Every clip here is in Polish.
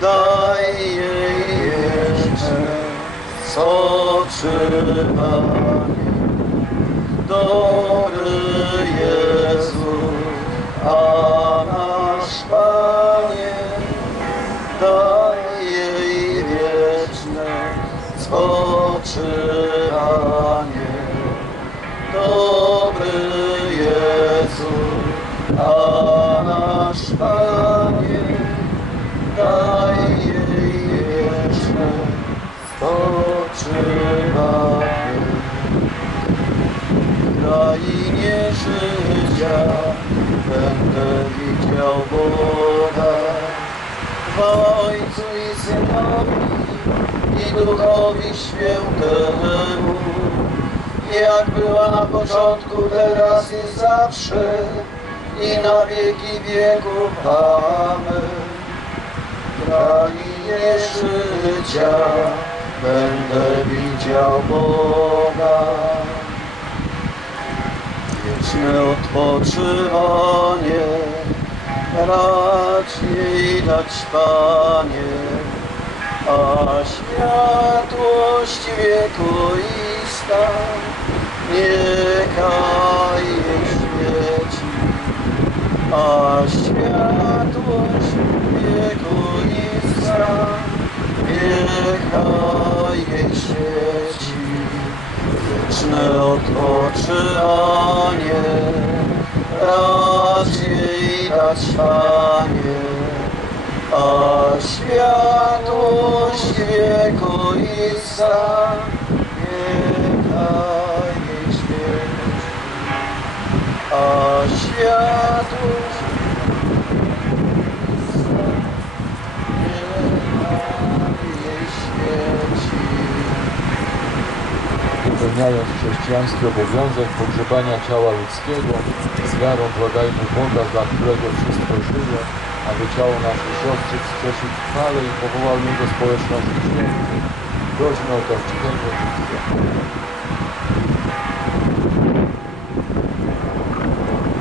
daj jeszcze soczywanie. Dobry Jezu, a nasz Panie, życia będę widział Boga, chwała Ojcu i Synowi i Duchowi Świętemu, jak była na początku, teraz i zawsze, i na wieki wieków. Amen. Krainie życia będę widział Boga. Wieczne odpoczywanie racz jej dać, Panie, a światłość wiekuista niechaj jej świeci, a światłość wiekuista niechaj jej świeci. Wieczne odpoczywanie racz jej dać, Panie, a światłość wiekuista niechaj jej świeci, a światłość niechaj jej świeci. Wypełniając chrześcijański obowiązek pogrzebania ciała ludzkiego, z wiarą błagajmy Boga, dla którego wszystko żyje, aby ciało naszej siostry wskrzesił w chwale i powołał ją do społeczności świętych. Prośmy o to w modlitwie.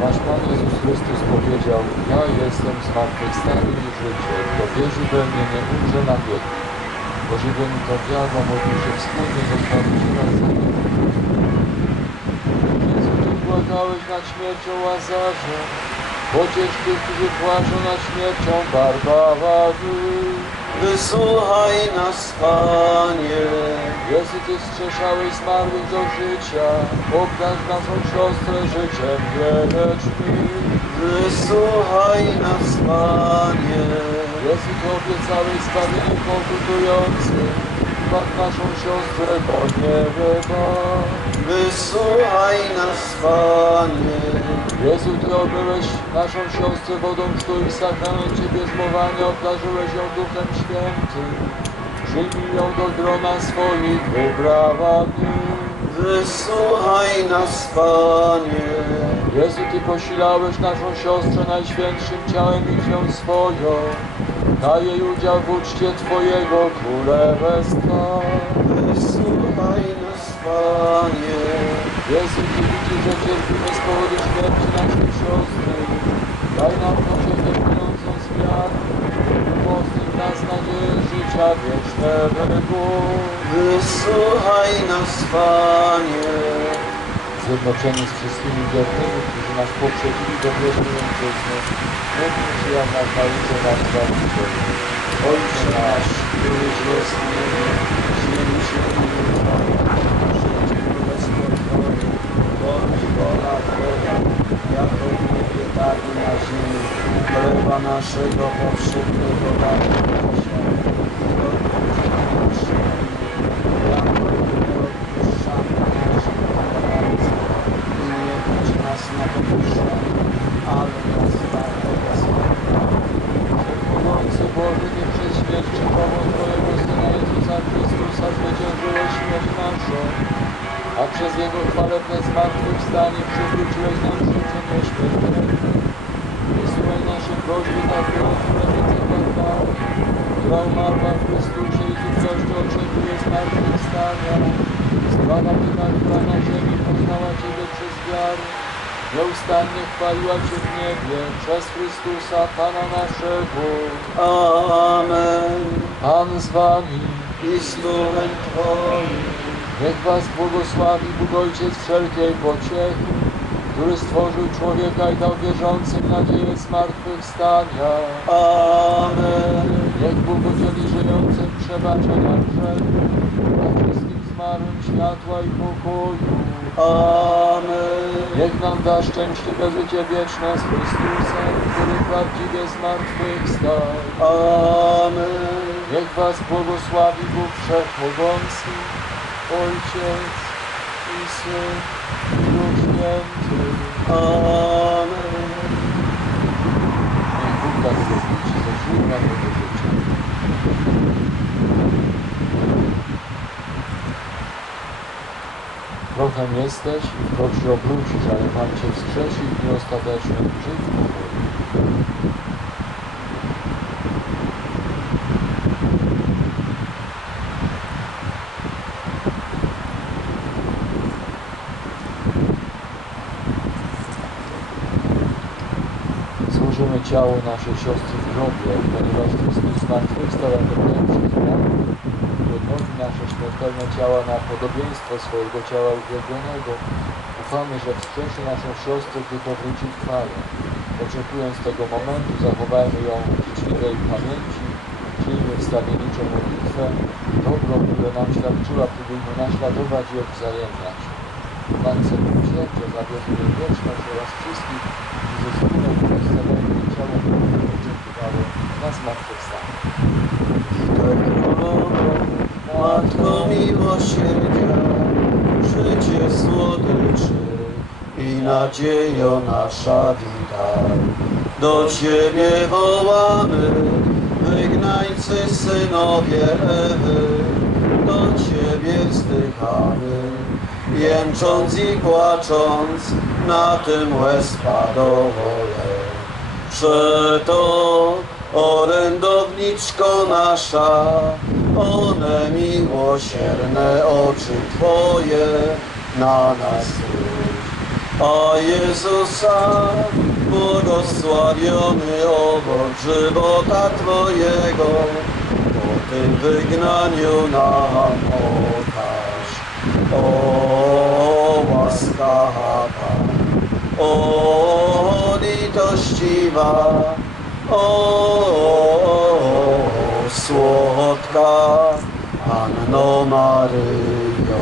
Nasz Pan Jezus Chrystus powiedział, ja jestem zmartwychwstanie i życie, kto wierzy we mnie nie umrze na wieki. Ożywieni tą wiarą modli się wspólnie ze Zbawiciela Błagałeś nad śmiercią Łazarza, pociesz tych, którzy płaczą nad śmiercią Barbawady. Wysłuchaj nas, Panie, Jezu, Ty wskrzeszałeś zmarłych do życia, obdarz naszą siostrę życiem wiecznym. wysłuchaj nas, Panie, Jezu, Ty obiecałeś zbawienie pokutującym, Zbaw naszą siostrę do nieba. wysłuchaj nas, Panie, Jezu, Ty obyłeś naszą siostrę wodą chrztu i sakramencie bierzmowania obdarzyłeś ją Duchem Świętym. Przyjmij ją do grona swoich wybranych. wysłuchaj nas, Panie, Jezu, Ty posilałeś naszą siostrę najświętszym ciałem i krwią swoją. Daj jej udział w uczcie Twojego królestwa. wysłuchaj nas, Panie, Jezu, Ty widzisz, że cierpimy z powodu śmierci naszej siostry. Daj nam pociechę płynącą z wiary. Umocnij nas nadzieję życia wiecznego. Wysłuchaj nas, Panie. Zjednoczeni z wszystkimi wiernymi, którzy nas poprzedzili do wiernej ojczyzny, módl się jak nas nauczy nas Zbawiciel. Ojcze nasz, któryś jest w niebie, ziemi się imię Przyjdź królestwo Twoje, bądź wola Twoja, jako w niebie, tak i na ziemi. Chleba naszego powszedniego daj nam. Chwaliła Cię w niebie przez Chrystusa Pana naszego. Amen. Pan z Wami, I z duchem Twoim. niech Was błogosławi Bóg Ojciec wszelkiej pociechy, który stworzył człowieka i dał wierzącym nadzieję zmartwychwstania. Amen. Niech Bóg udzieli żyjącym przebaczenia grzechów, a wszystkim zmarłym światła i pokoju. Amen. Niech nam da szczęśliwe życie wieczne z Chrystusem, który prawdziwie zmartwychwstał. Amen. Niech Was błogosławi Bóg Wszechmogący, Ojciec i Syn i Duch Święty. Amen. Niech Bóg da dzieci ze życia. Prochem jesteś i w proch się obrócisz, ale Pan Cię wskrzesi w dniu ostatecznym. Żyj ciało naszej siostry w grobie, ponieważ Chrystus zmartwychwstał jako pierwszy z odnowi nasze śmiertelne ciała na podobieństwo swojego ciała uwielbionego. Ufamy, że wskrzesi naszą siostrę, gdy powróci w chwale. Oczekując tego momentu, zachowajmy ją w życzliwej pamięci, przyjmijmy wstawienniczą modlitwę, dobro, które nam świadczyła, próbujmy naśladować i odwzajemniać. Matce Miłosierdzia zawiozły wieczność oraz wszystkich, którzy zginą wojny i ciało oczekiwało na zmartwychwstanie. Matko miłosierdzia, życie słodyczy i nadziejo nasza witaj. Do Ciebie wołamy, wygnańcy synowie Ewy, do Ciebie wzdychamy, jęcząc i płacząc na tym łez padowole. Przeto orędowniczko nasza, one miłosierne oczy Twoje na nas. A Jezusa, błogosławiony owoc żywota Twojego, po tym wygnaniu nam okaż. O łaskawa, o litościwa, o słodka Panno Maryjo.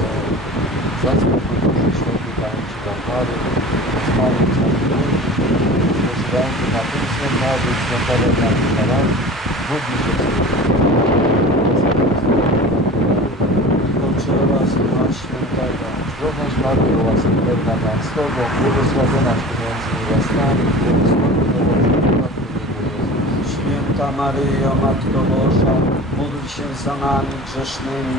Za spokój duszy świętej pamięci Barbary, zmarłych zamkniętych, spożywających na tym swym nowy, świętego dnia Michałami, módl się Poczęła Syna Świętego. Zdrowaś Maryjo, łaski pełna z Tobą, błogosławionaś Ty między niewiastami, błogosławiony owoc żywota Twojego Jezus. Święta Maryjo, Matko Boża, módl się za nami grzesznymi,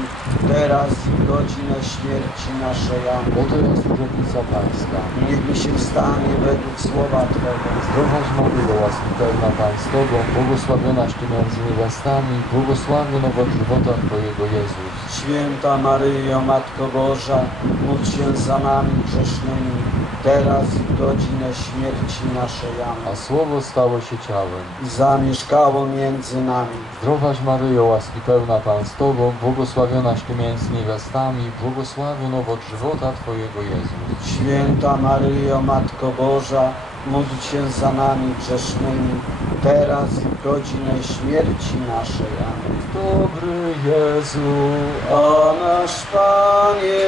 teraz i w godzinę śmierci naszej. Amen. Jest urzędnica Pańska. Niech mi się stanie według słowa Twego. Zdrowaś Maryjo, łaski pełna Pan z Tobą, błogosławionaś Ty między niewiastami, błogosławiony owoc żywota Twojego Jezus. Święta Maryjo, Matko Boża, módl się za nami grzesznymi, teraz i w godzinę śmierci naszej. Amen. A Słowo stało się ciałem. I zamieszkało między nami. Zdrowaś Maryjo, łaski pełna Pan z Tobą, błogosławionaś Ty między niewiastami, błogosławion owoc żywota Twojego Jezus. Święta Maryjo, Matko Boża, módl się za nami grzesznymi, teraz i w godzinę śmierci naszej. Amen. Dobry Jezu, O nasz Panie,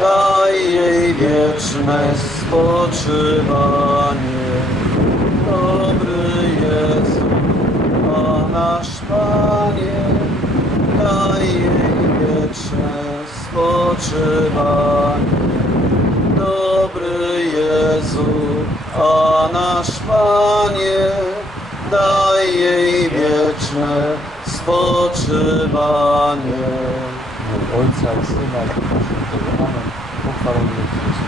daj jej wieczne spoczywanie. Dobry Jezu, o nasz Panie, daj jej wieczne spoczywanie. Dobry Jezu, a nasz Panie, daj jej wieczne spoczywanie. Ojca i Syna i Ducha Świętego. Amen. Pochwalony jest Jezus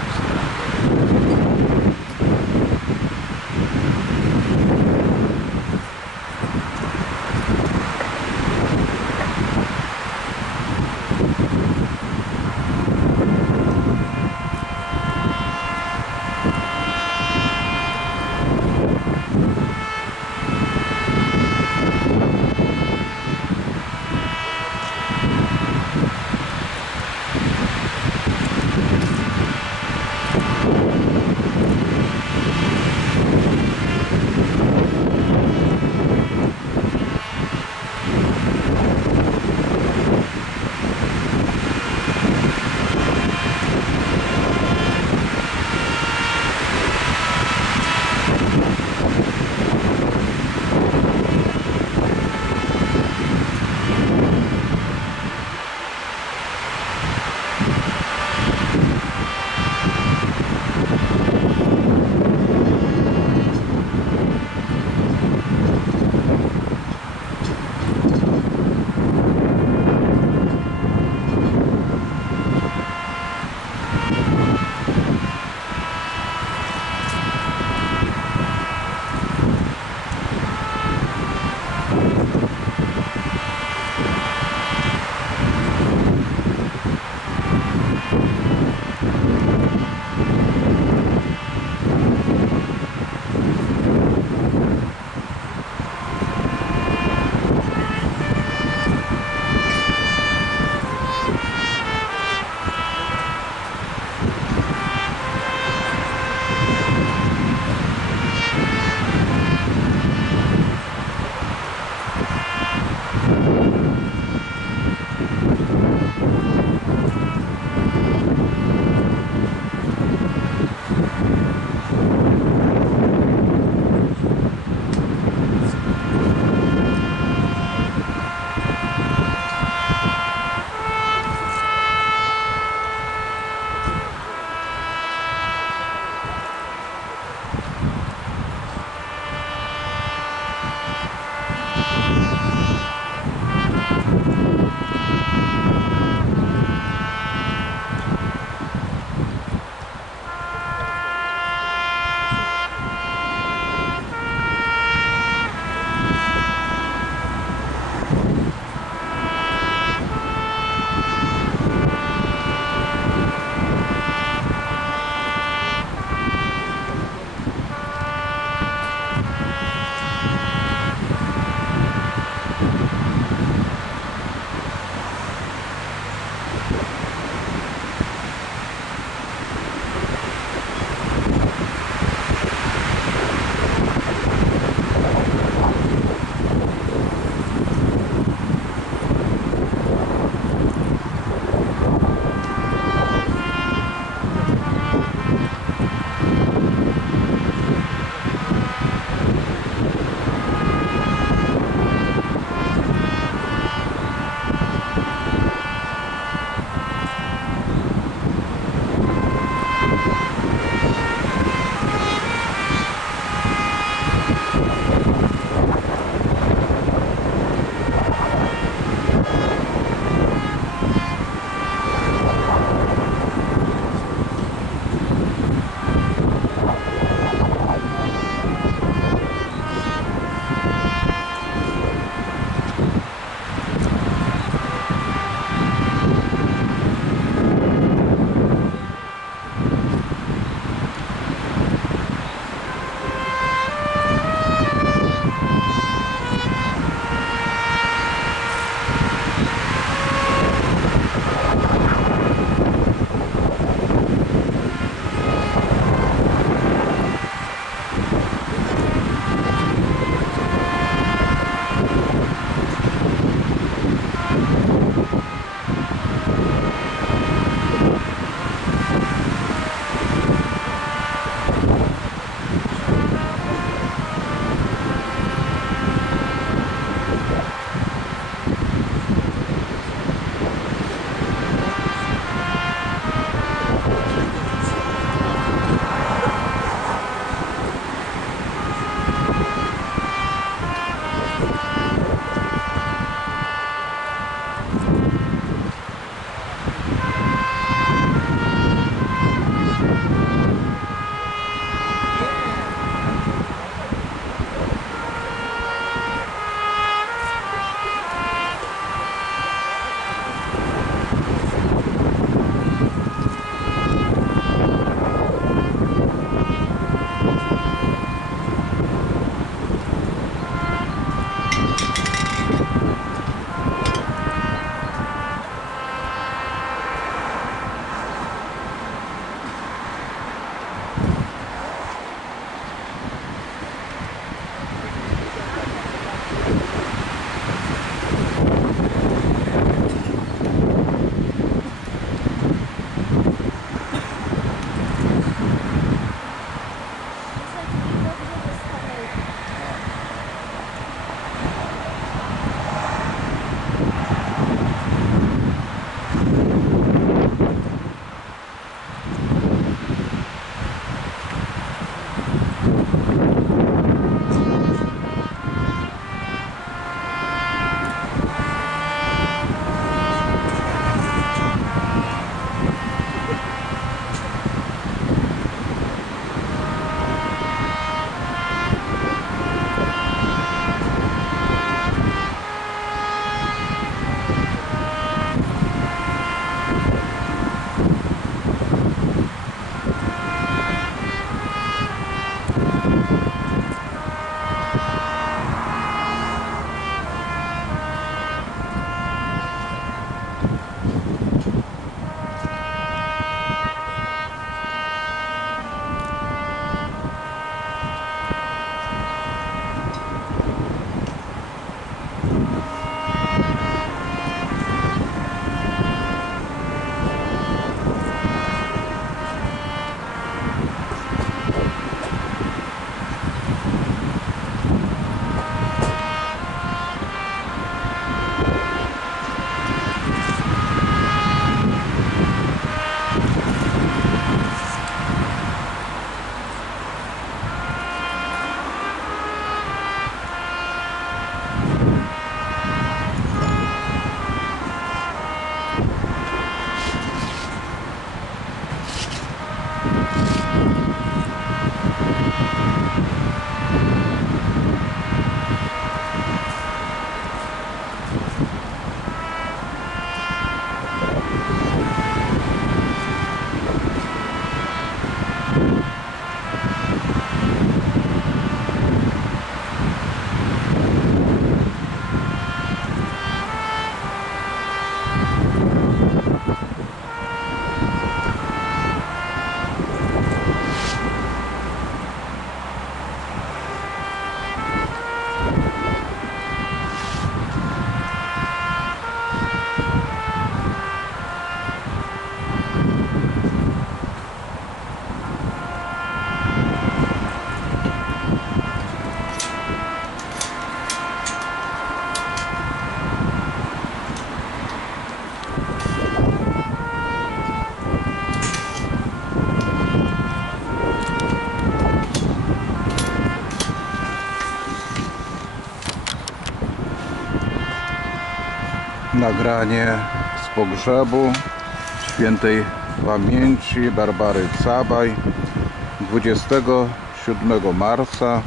nagranie z pogrzebu świętej pamięci Barbary Cabaj 27 marca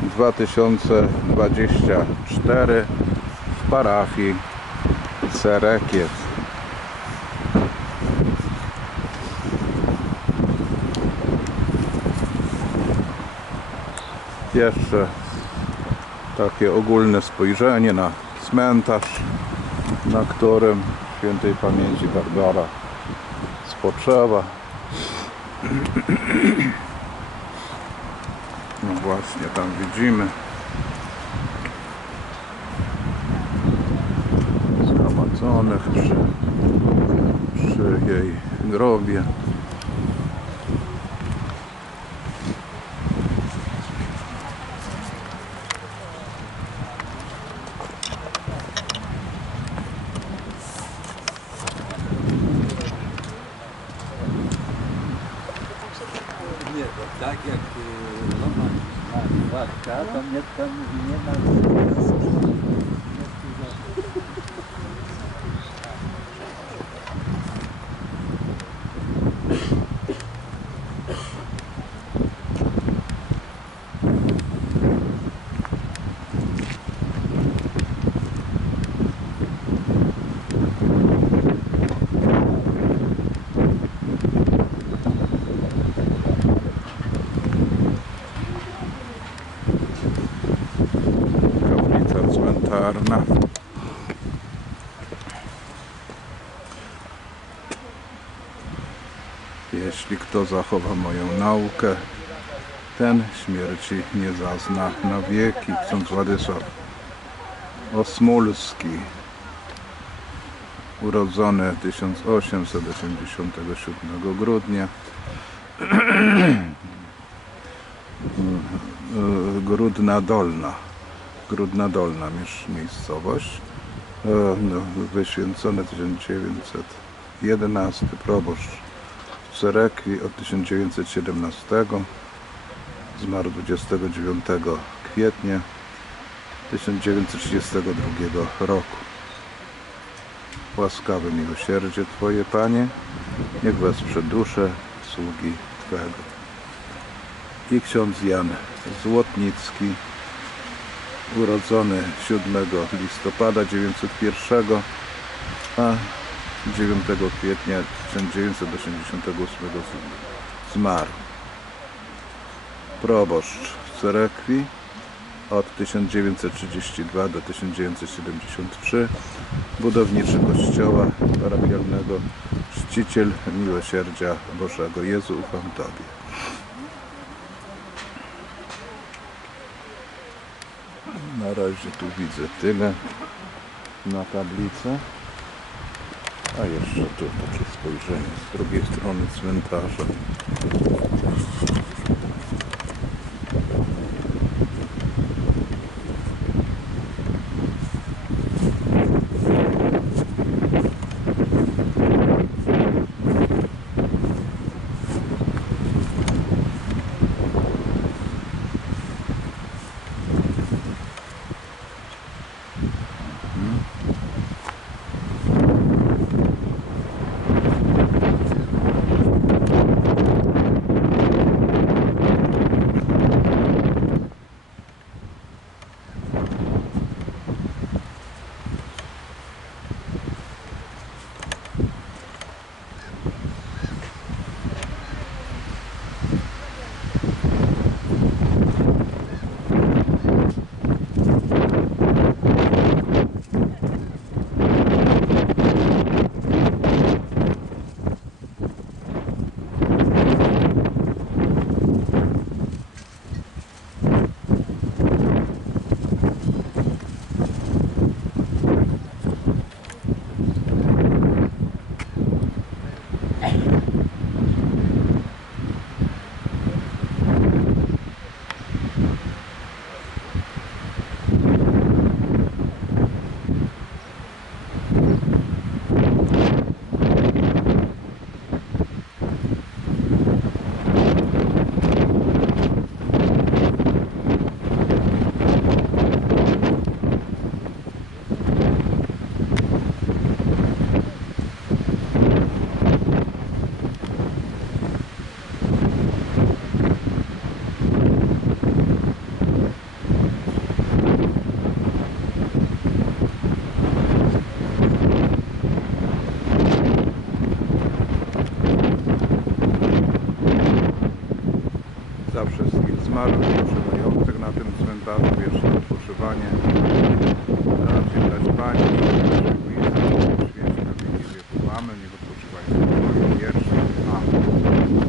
2024 w parafii Cerekiew. Jeszcze takie ogólne spojrzenie na cmentarz, na którym świętej pamięci Barbara spoczęła. No właśnie, tam widzimy zgromadzonych przy, przy jej grobie. Nie, bo tak jak y, Roman ma Władka, to mnie mówi, nie ma... kaplica zachowa moją naukę, ten śmierci nie zazna na wieki. Ksiądz Władysław Osmulski, urodzony 1887 grudnia. Grudna Dolna. Grudna Dolna miejscowość. E, no, Wyświęcony 1911 proboszcz w Cerekwi od 1917 zmarł 29 kwietnia 1932 roku. Łaskawe miłosierdzie Twoje, Panie, niech wesprze duszę sługi Twego. I ksiądz Jan Złotnicki, urodzony 7 listopada 901, a 9 kwietnia 1988 zmarł. Proboszcz Cerekwi od 1932 do 1973, budowniczy kościoła parafialnego, czciciel miłosierdzia Bożego. Jezu, ufam Tobie. Na razie tu widzę tyle na tablicę. A jeszcze tu takie spojrzenie z drugiej strony cmentarza.